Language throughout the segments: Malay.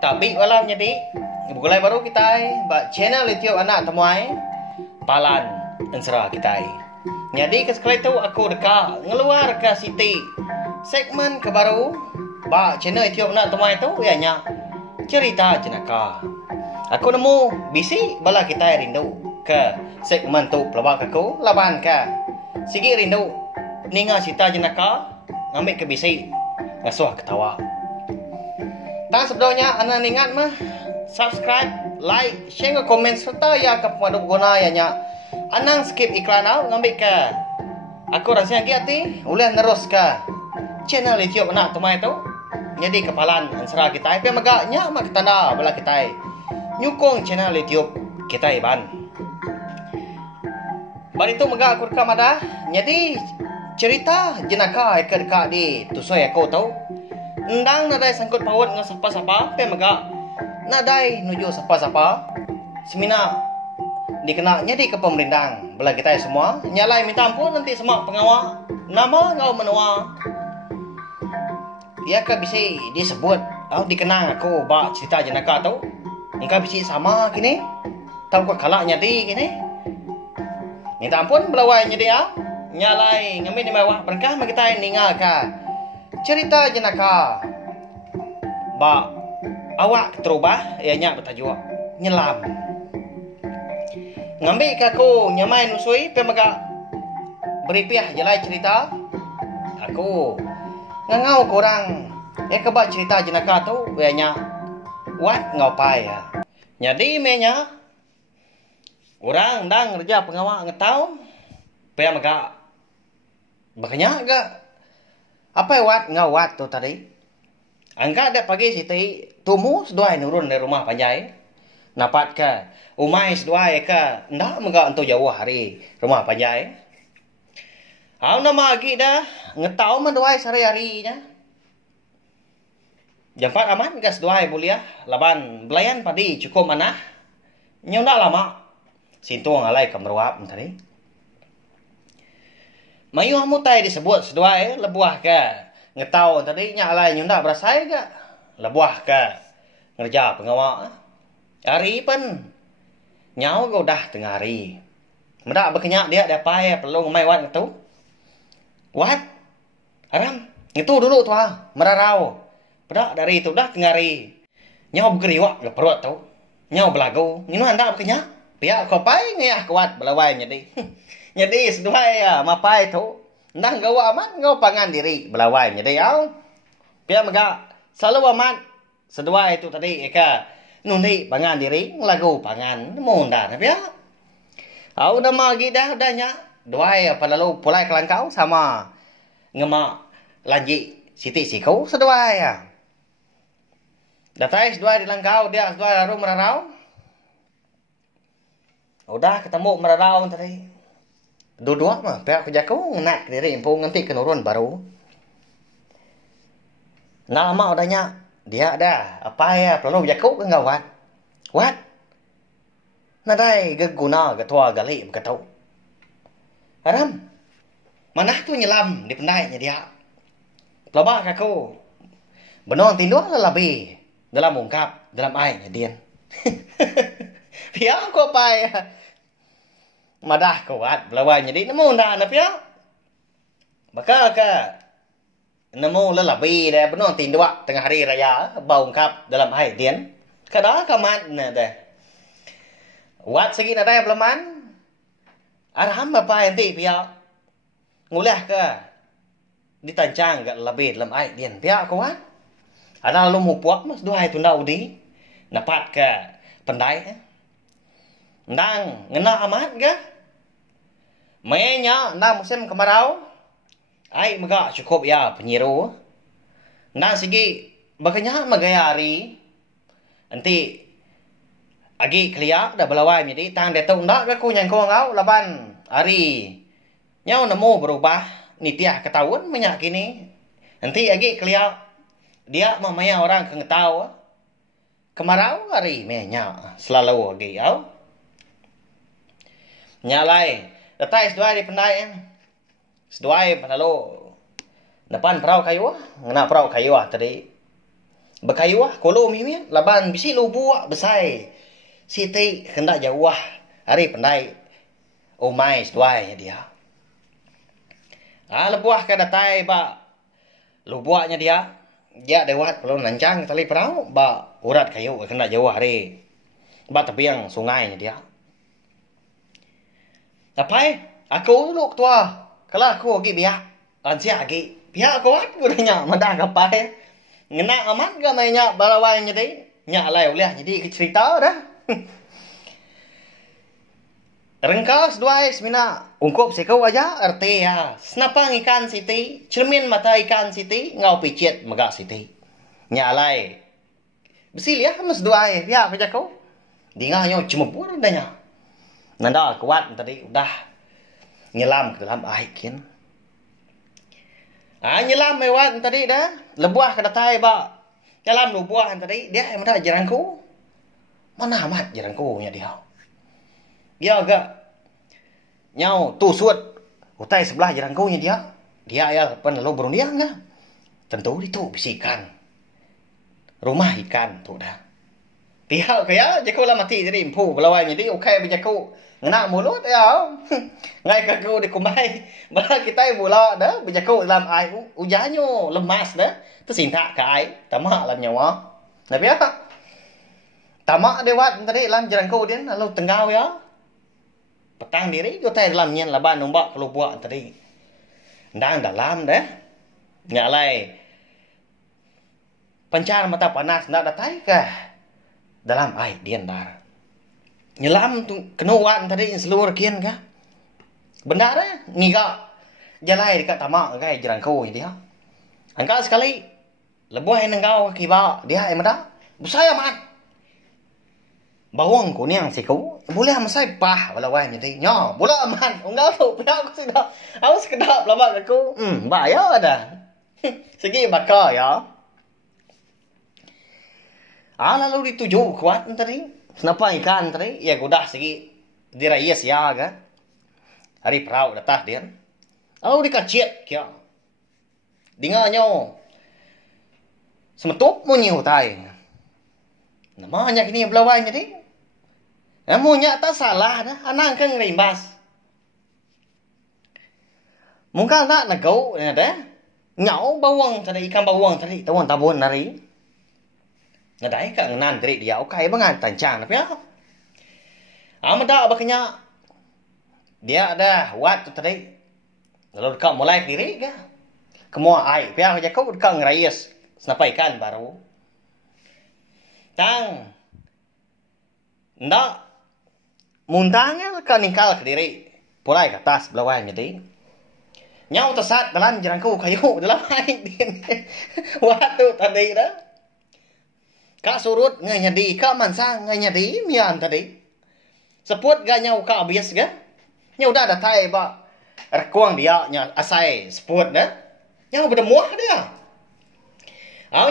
Tapi walau jadi mulai baru kita channel YouTube anak temuai palan ensera kita. Jadi sekali itu aku dekat ngeluar ke Siti segmen ke baru channel YouTube anak temuai itu ianya cerita jenaka. Aku nemu bisi bala kita rindu ke segmen tu pelabak aku laban ke sigi rindu ninga cerita jenaka ngambil ke bisi ngasuh ketawa. Dan sebelumnya anda ingat mah subscribe, like, share, komen serta ya ke pemaduk guna ianya anang skip iklan ngambil ke aku rasanya hati boleh nerus ke channel YouTube anak teman itu jadi kepalan ansara kita tapi magaknya mak tanda bala kita nyukung channel YouTube kita iban bari itu magak aku rekam ada jadi cerita jenaka dekat di tusoi aku tahu endang nadai sangkut paut dengan sapa-sapa pe magak nadai nuju sapa-sapa semina dikena jadi ke pemerintah bala kita semua nyalai minta ampun nanti semua pengawal nama ngau menua ya ka bisi disebut dikenang aku ba cerita jenaka tu engkau bisi sama kini tahu kau kalak nyadi kini minta ampun belawai nyadi nyalai ngambil di bawah berkah kita ningal ka cerita jenaka ba awak terubah ianya bertajuk nyelam ngambil ke aku nyamai nusui pemaga beri piah jelai cerita aku ngangau kurang kebak cerita jenaka tu ianya wat ngaupai jadi menya orang dang kerja pengawal ngetau pemaga bakanya agak apa wat ngawat tu tadi angka ada pagi siti tumu seduai nurun dari rumah panjai napat ke umai seduai ke ndak megak untuk jauh hari rumah panjai nama lagi dah ngetau menduai sehari-hari nya jampat aman gas seduai buliah laban belayan padi cukup mana nyondak lama sintung alai kemeruap tadi mayu hamutai disebut seduai lebuah ke ngetau tadi nya alai nyondak berasai ke lebuah ke ngerja pengawal hari pun nyau kau dah tengah hari mendak berkenyak dia dapai perlu mai wat itu wat aram itu dulu tu merarau bedak dari itu dah tengah hari nyau bergeriwak ke perut tu nyau belagu nyinu anda berkenyak pihak kau pai ngayah kuat belawai jadi jadi seduai mapai tu nang gawa aman ngau pangan diri belawai jadi pihak mega selalu aman seduai itu tadi eka nundi pangan diri lagu pangan munda pihak udah magi dah udahnya duai apa lalu pulai kelangkau sama ngemak lanji siti sikau seduai datai seduai di langkau dia seduai lalu merarau udah ketemu merarau tadi dua-dua mah pihak kerjaku nak diri empung nanti kenurun baru nah lama udahnya dia ada apa ya perlu jaku enggak wat nadai geguna ketua gali berkatau aram mana tu nyelam di pendainya dia pelabak aku benon tindu lebih dalam ungkap dalam airnya dia pihak kau pai madah kuat belawai jadi nemu ndak na pihak bakal ke nemu lelabi dah benon tindu tengah hari raya bau ungkap dalam air dia kada kaman na deh wat segi nadai belaman arham apa enti pihak ngulah ke ditancang ke lebih dalam air dia pihak kuat ada lalu mupuak mas dua itu ndak udi napat ke pendai ndang ngena amat ke mainnya ndang musim kemarau ai mega cukup ya penyiru ndang segi bakanya magayari nanti agi kelia dah belawai jadi tang detung ndak ke ku nyangko ngau laban hari nyau nemu berubah nitiah ketahun menyak kini nanti agi kelia dia mamaya orang kengetau kemarau hari menya selalu agi nyalai datai seduai di pendai seduai panalu depan perahu kayu ngena perahu kayu tadi Berkayuah kolo mimi laban bisi lu buak besai. Siti hendak jauh hari pandai omai seduai dia. Lebuah ka datai ba lu buaknya dia. Dia dewat kalau nancang tali perahu ba urat kayu hendak jauh hari. Ba tepiang sungai dia. Tapai aku lu tua. Kalau aku lagi biak ansia lagi. Biak kuat budanya madah kapai. Ngena amat ga mainnya balawai jadi nya lai ulah jadi cerita dah. Rengkas duai semina ungkop sekau aja arti ya. Senapang ikan siti, cermin mata ikan siti, ngau picit megak siti. Nya lai. Besil ya mas duai ya aja kau. Dingahnya cemepur danya. Nanda kuat tadi udah nyelam ke dalam air kin. Nyelam lewat tadi dah. Lebuah ke datai ba. Nyelam lebuah tadi. Dia yang mana jarangku. Mana amat jarangku nya dia. Dia agak. Nyau tu suat. Utai sebelah jarangku nya dia. Dia ya pen lalu berundiang dah. Tentu itu bisikan. Rumah ikan tu dah. Pihak kaya jaku lah mati jadi impu. Belawai jadi okay berjaku. Ngena mulut ya. Ngai kaku dikumai. Bala kita mula dah berjaku dalam air ujanyo lemas dah. Tu sinta ke air. Tamak dalam nyawa. Tapi ya. Tamak dewat tadi dalam jarangku dia lalu tenggau ya. Petang diri yo tai dalam nyen laban nombak kalau buat tadi. Ndang dalam dah. Nyalai. Pancar mata panas ndak datai ke dalam air diandar. Nyelam tu kenuan tadi seluruh kian kah? Benar eh? Ngiga jalai dekat tamak kai jerangkau dia. Angka sekali lebuh yang engkau kiba dia yang mana? Besar amat. Bawang ku ni yang siku boleh masai pah balawai jadi. Nya, bola aman. Engkau tu pihak aku sudah. Aku sekedap lama aku. Bahaya dah. Segi bakar ya. Lalu dituju kuat tadi. Kenapa ikan tadi? Ya kudah segi diraya siaga. Hari perahu datah dia. Lalu dikacit kia. Dengarnya. Semetuk munyi hutai. Namanya kini belawai jadi. Namunnya tak salah dah. Anang kan ngerimbas. Mungkin tak nagau. Nyau bawang tadi. Ikan bawang tadi. Tawon tabun nari. Ngadai ka nan diri dia okay banget tancang tapi ya. Amada bakanya dia ada wat tu tadi. Lalu kau mulai diri ke. Kemua ai pia aja kau kau ngerayes senapa ikan baru. Tang. Ndak muntangnya ka ningkal ke diri. Pulai ke atas belawai jadi. Nyau tersat dalam jerangku kayu dalam air dia. Wat tu tadi dah. Kak surut ngai nyadi, kak mansang ngai nyadi, mian tadi. Seput ga nyau kak bias ga. Nyau dah datai ba. Rekuang dia nya asai seput dah. Nyau berdemuah dia.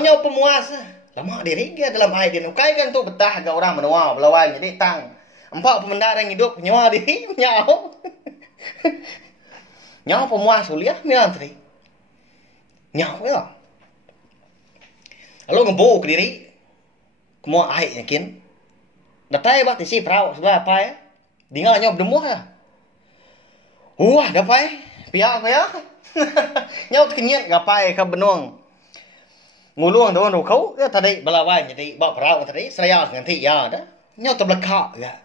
Nyau pemuas. Lama diri dia dalam air dia. Ukai kan tu betah ga orang menua belawai jadi tang. Empat pemendar yang hidup nyawa diri nyau. Nyau pemuas uliah mian tadi. Nyau ya. Lalu ngebuk diri. Kemua air yakin. Datai bah tisi perahu sebelah apa ya. Dengarnya berdemuh ya. Wah dapai. Pihak ya. Nyau kenyat gapai ke benuang. Nguluang daun rukau. Ya tadi belawai jadi bawa perahu tadi. Seraya ganti ya dah. Nyau terbelakak ya.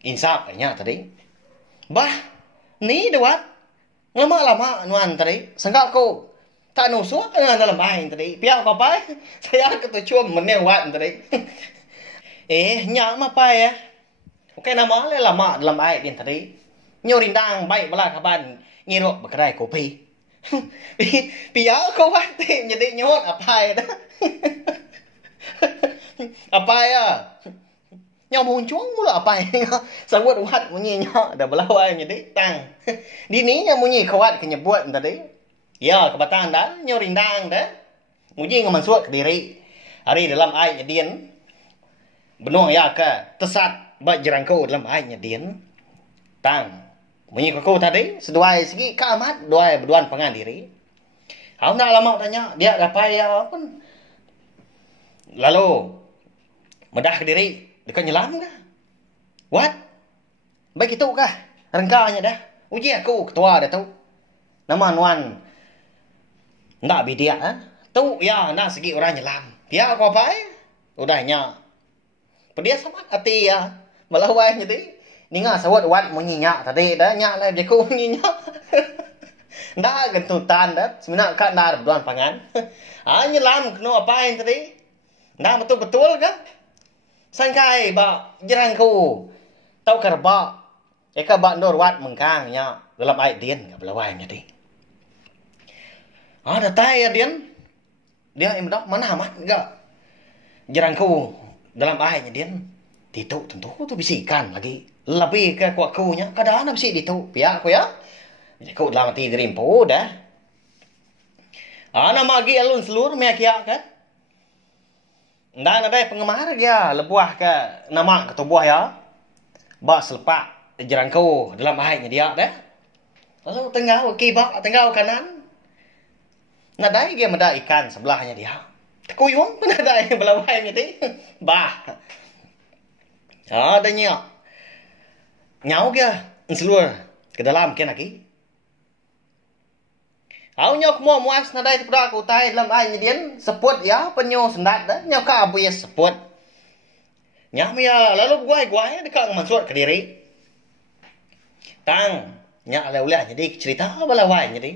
Insap nya tadi. Bah. Ni dewat. Lama-lama nuan tadi. Sangka aku. Tak nusuk dalam air tadi. Pihak apa? Saya ketujuan menewat tadi. Nyak apa ya? Oke nama le lama dalam air din tadi. Nyorindang baik bala kaban ngirok berkerai kopi. Pihak kau wati jadi nyot apa ya dah. Apa ya? Nyak muncung mula apa ya? Sawat wat bunyi nyak dah belawai jadi tang. Dini nya bunyi kawat kenyebut tadi. Ya, kebetulan dah, nyorindang dah. Muji ngamansuat ke diri. Hari dalam air nyedian. Benuang ya ke, tesat bak jerangkau dalam air nyedian. Tang. Muji kaku tadi, seduai segi kamat, duai berduan pengan diri. Aku nak lama tanya, dia dapat ya pun. Lalu medah ke diri dekat nyelam kah? What? Baik itu kah? Rengkanya dah. Uji aku ketua dah tu. Nama Nuan. Ndak bidia ah. Tu ya nak segi orang nyelam. Ya aku apa udahnya. Pedia sama hati ya. Melawai jadi. Ninga sawat wat menyinya tadi dah nyak lah dia ku menyinya. Ndak gentutan dah. Sebenarnya kat dah berduan pangan. Nyelam kena apa tadi? Ndak betul-betul kah? Sangkai ba jerangku. Tau karba. Eka ba ndor wat mengkangnya dalam air dian enggak belawai jadi. Ada tai dian. Dia em dak mana amat enggak. Jerangku dalam airnya dian. Titu tentu tu bisikan lagi. Lebih ke kuakunya kadang bisi ditu. Pihak aku ya. Aku dalam hati diri empu dah. Ana magi alun seluruh me kia kan. Ndak ada penggemar dia lebuah ke nama ketubuh ya. Ba selepak jerangku dalam airnya dia dah. Lalu tengah kibak tengah kanan. Nadai dia meda ikan sebelahnya dia. Tekuyung pun ada yang belawai ni. Bah. Adanya. Nyau dia seluruh ke dalam kian lagi. Au nyok mo muas nadai pada aku tai dalam airnya dia seput ya penyo sendat dah. Nyok ka abu ya seput. Nyam ya lalu guai-guai dekat Mansur ke diri. Tang, nyak lewlah jadi cerita belawai jadi.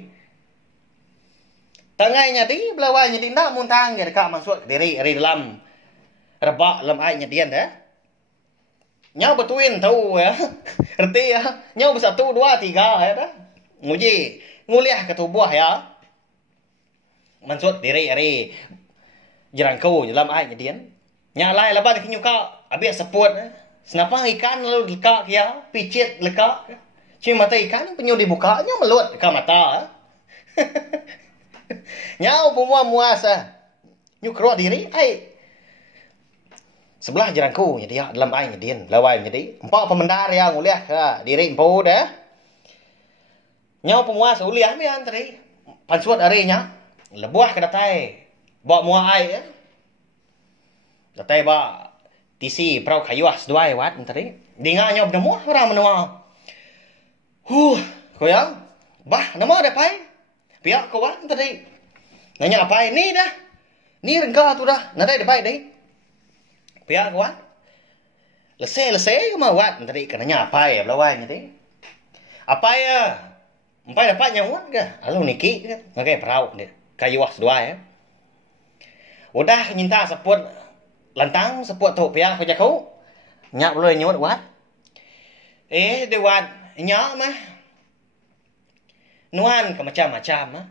Tangai jadi belawai jadi ndak muntang ya dekat Mansur ke diri dalam rebak dalam airnya dia dah. Nyau betuin tahu ya. Erti ya. Nyau bersatu dua tiga ya dah. Nguji nguliah ke tubuh ya. Mansur diri jerangkau dalam airnya dia. Nyalai lebat ke nyuka habis seput. Senapa ikan lalu lekak ya, picit lekak. Cuma mata ikan penyu dibukanya melut dekat mata. Nyau pemuas nyukro diri ai. Sebelah jerangku dia dalam airnya dia lawai jadi. Empat pemendar yang nguliah ke diri empu dah. Nyau pemuas uliah mian tadi. Pansuat arenya lebuah ke datai. Bawa muah air. Datai ba tisi prau kayuas dua wat tadi. Dinganya berdemuah orang menua. Koyang. Bah, nama ada pai. Pihak kau wat tadi. Nanya apa ini dah. Ni rengka tu dah. Nanti ada pai deh. Pihak kau wat. Lese ke wat tadi kenanya apa ya belawai tadi. Apa ya? Empai dapat nyawat ke? Alu niki ke? Ngakai perahu dia. Kayuas dua ya. Udah nyinta seput lantang seput tu pihak kau jakau. Nyak boleh nyawat wat. Dia wat nyak mah. Nuan ke macam-macam mah.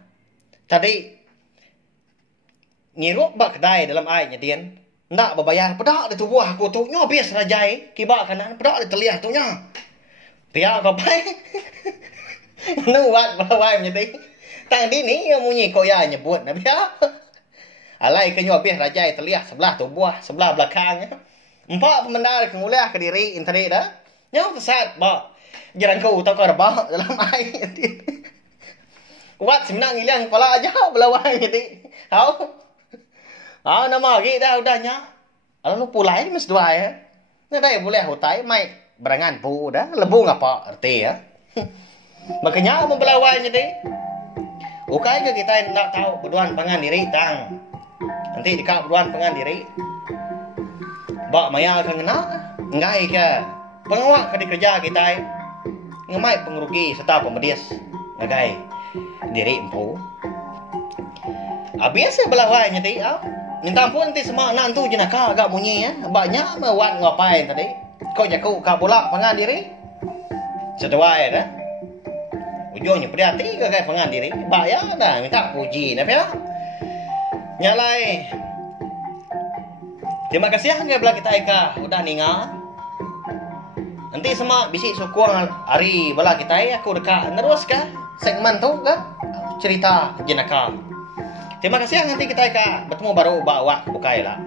Tadi nyiruk bak kedai dalam airnya dia. Ndak berbayar pedak di tubuh aku tu. Nyo bias rajai kibak kanan pedak di teliah tu nya. Pihak kau pai. Nuat belawai menjadi. Tadi ni yang bunyi kau ya nyebut nabi ya. Alai ke nyo bias rajai teliah sebelah tubuh, sebelah belakang. Empat pemendar ke nguliah ke diri interi dah. Nyo tersat ba. Jerangkau tak kau rebah dalam air. Kuat sebenarnya ngilang kepala aja belawai jadi. Tahu? Nama lagi dah udahnya. Lalu pulai mas dua ya. Nadai boleh hutai mai berangan pu dah lebu ngapa arti ya. Makanya membelawai jadi. Ukai ke kita nak tahu berduan pangan diri tang. Nanti dekat berduan pangan diri. Bak maya akan kena ngai ke. Pengawak ke kerja kita. Ngemai pengerugi serta pemedias. Ngagai diri empu. Biasa belawai jadi. Minta ampun nanti semua nantu jenaka agak bunyi ya. Banyak mewat ngapain tadi. Kau jaku kau bola pangan diri. Setuai dah. Ujungnya priati ke pangan diri. Bayar dah minta puji dah ya. Nyalai. Terima kasih ya belah kita ika udah ninga. Nanti semua bisi sukuang hari belah kita aku dekat terus kah segmen tu kah cerita jenaka. Terima kasih nanti kita bertemu baru bawa bukai lah.